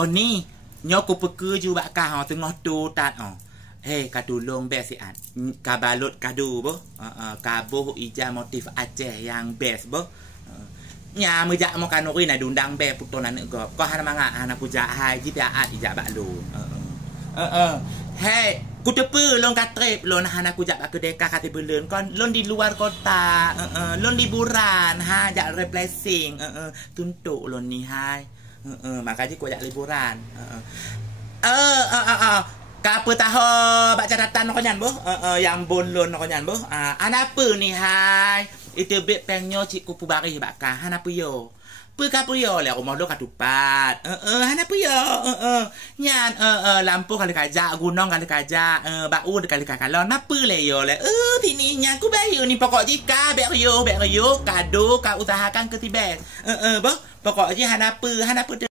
oh ni nyoku pekerja bak kah tengah tu tat kadu long best siat kabalot kadu boh kabuh ija motif Aceh yang best boh nya mejak mo kanuri na dundang be putonan go ko hana manga hana puja hai jipiaat ija bak lu hey ku tepe long katrep lon hana ku jak bak kedeka kate beleun kon lon di luar kota lon liburan ha jak replacing tuntuk lon ni hai makanya ku jak liburan Kapa tahu bak catatan ko nyan boh yang bonlon ko nyan boh anapa ni hai itu bet pengnyo cik ku pubari bak ka hanapa yo pe ka pu yo le rumah lo katupat hanapa yo nyan lampu kali kajak gunung kali kajak bau kali kakalon napa le yo le tini nya ku bayu ni pokok jika bek yo kado ka usahakan ketibet boh pokok je hanapa